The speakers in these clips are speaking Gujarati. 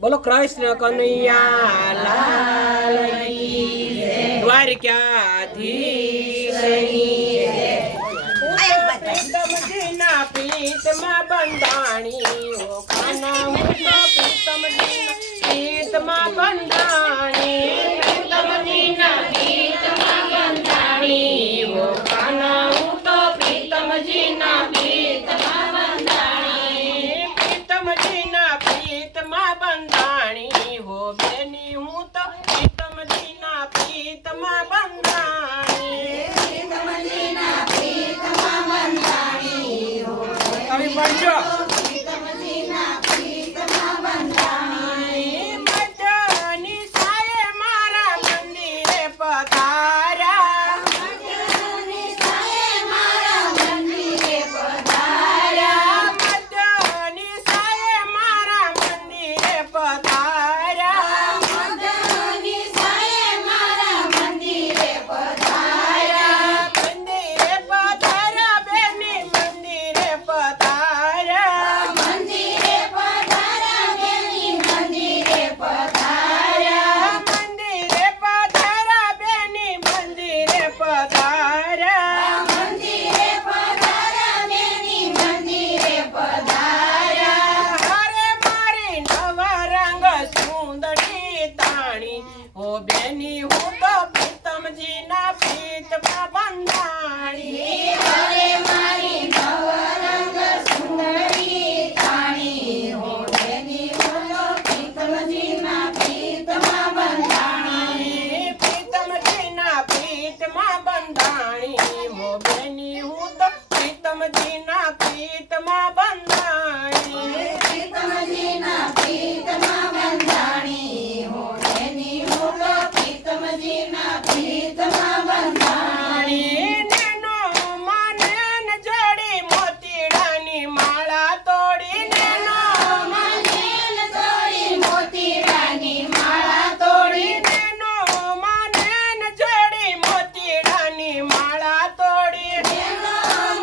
बोलो कृष्ण कन्हैया लाल की जय। द्वारकाधीश की जय। प्रीतमजीना प्रीतमा बंधाणी ओ खाना मुझा प्रीतमजीना प्रीतमा बंधाणी प्रीतमजीना प्रीतमा बंधाणी ओ खाना हूँ तो प्रीतमजीना प्रीतमा बंधाणी प्रीतमजीना प्रीतमा बंधाणी हो बेनी हूँ तो प्रीतमजीना प्रीतमा बंधाणी प्रीतमजीना प्रीतमा बंधाणी हो कभी पढ़ो प्रीतमजीना प्रीतमा बंधाणी मजनी साये मारा मंदिरे पधारा मजनी साये मारा मंदिरे पधारा मजनी साये मारा मंदिरे पधारा मजनी साये मारा मंदिरे पधारा मंदिरे पधारा बेनी मंदिरे पधारा मंदिरे पधारा बेनी मंदिरे पधारा मंदिरे पधारा बेनी मंदिरे पधारा मंदिरे पधारा बेनी मंदिरे पधारा हरे मारी नवा रंग सुंदरी ताणी हो बेनी हूँ तो प्रीतमजीना प्रीतमा बंधाणी हरे मारी नवा रंग सुंदरी ताणी हो बेनी हूँ तो प्रीतमजीना प्रीतमा बंधाणी प्रीतमजीना प्रीतमा बंधाणी हो बेनी हूँ तो प्रीतमजीना प्रीतमा बंधाणी प्रीतमजीना प्रीतमा बंधाणी हो बेनी हूँ तो प्रीतमजीना प्रीतमा बंधाणी नेनो मानेन जोड़ी मोतीडानी माळा तोड़ी नेनो मानेन जोड़ी मोतीडानी माळा तोड़ी नेनो मानेन जोड़ी मोतीडानी माळा तोड़ी नेनो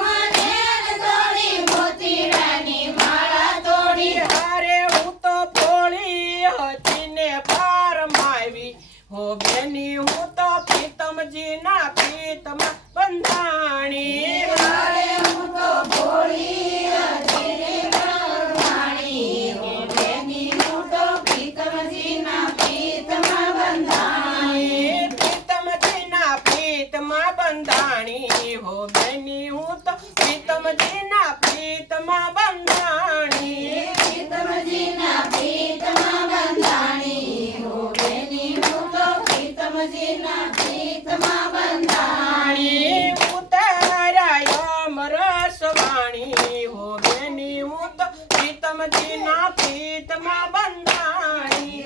मानेन जोड़ी मोतीडानी माळा तोड़ी हारे हूँ तो भोळी હતી ને પાર માવી હો બેની હું તો પ્રીતમજીના પ્રીતમાં બંધાણી હારે હું તો ભોળી હતી ને પાર માવી હો બેની હું તો પ્રીતમજીના પ્રીતમાં બંધાણી પ્રીતમજીના પ્રીતમાં બંધાણી હો બેની હું તો પ્રીતમજીના પ્રીતમાં બંધાણી પ્રીતમજીના પ્રીતમાં બંધાણી હો બેની હું તો પ્રીતમજીના પ્રીતમાં બંધાણી ઉતારાય અમરસ વાણી હો બેની હું તો પ્રીતમજીના પ્રીતમાં બંધાણી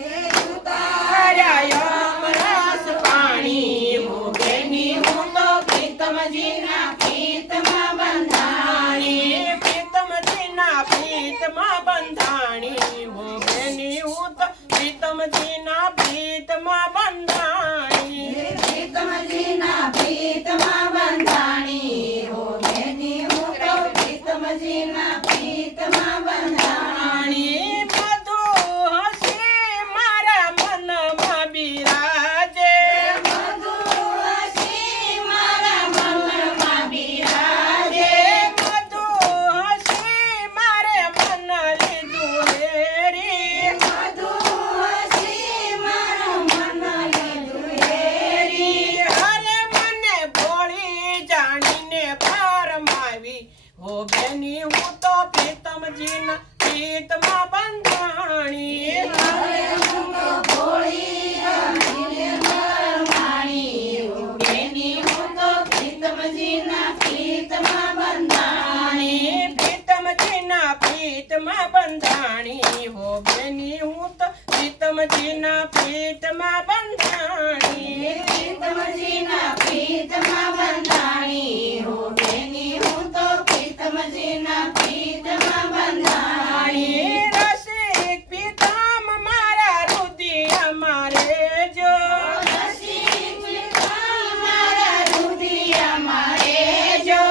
ઉતારાય અમરસ પાણી હો બેની હું તો પ્રીતમજીના પ્રીતમાં બંધાણી પ્રીતમજીના પ્રીતમાં બંધાણી હો બેની હું તો પ્રીતમજીના પ્રીતમાં બંધાણી પ્રીતમજીના પ્રીતમાં બંધાણી હો બેની હું તો પ્રીતમજીના પ્રીતમાં બંધાણી મધુ હસી મારા મનમાં બિરાજે મધુ હસી મારા મનમાં બિરાજે મધુ હસી મારે મન લીધું હેરી મધુ હસી મારું મન લીધું હેરી હરે મને ભોળી જાણીને ફરમાવી હો બેની હું તો પ્રીતમજીના પ્રીતમાં બંધાણી હરે હું તો ભોળી જાણીને ફરમાવી હો બેની હું તો પ્રીતમજીના પ્રીતમાં બંધાણી પ્રીતમજીના પ્રીતમાં બંધાણી હો બેની હું તો પ્રીતમજીના પ્રીતમાં બંધાણી પ્રીતમજીના પ્રીતમાં બંધાણી હો બેની હું તો પ્રીતમજીના પ્રીતમાં બંધાણી રસિક પિતામ મારા રુદિયા મારે જો રસિક પિતામ મારા રુદિયા મારે જો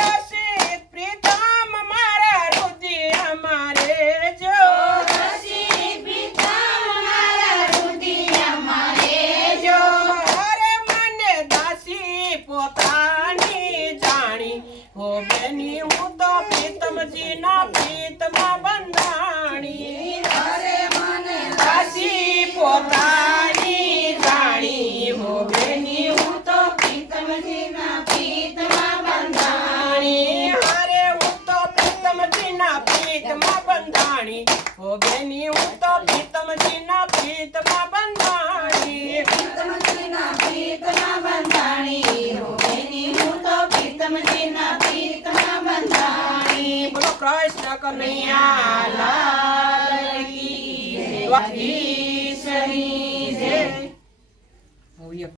રસિક પ્રીતમ મારા રુદિયા બેની હું તો પ્રીતમજીના પ્રીતમાં બંધાણી અરે મને દાસી પોતાની જાણી હો બેની હું તો પ્રીતમજીના પ્રીતમાં બંધાણી હારે હું તો પ્રીતમજીના પ્રીતમાં બંધાણી હો બેની હું તો પ્રીતમજીના પ્રીતમાં બંધાણી પ્રીતમજીના પ્રીતમાં બંધાણી હો બેની હું તો પ્રીતમજીના પ્રીતમાં બંધાણી બોલો કૃષ્ણ કનૈયા લાલ કી જય.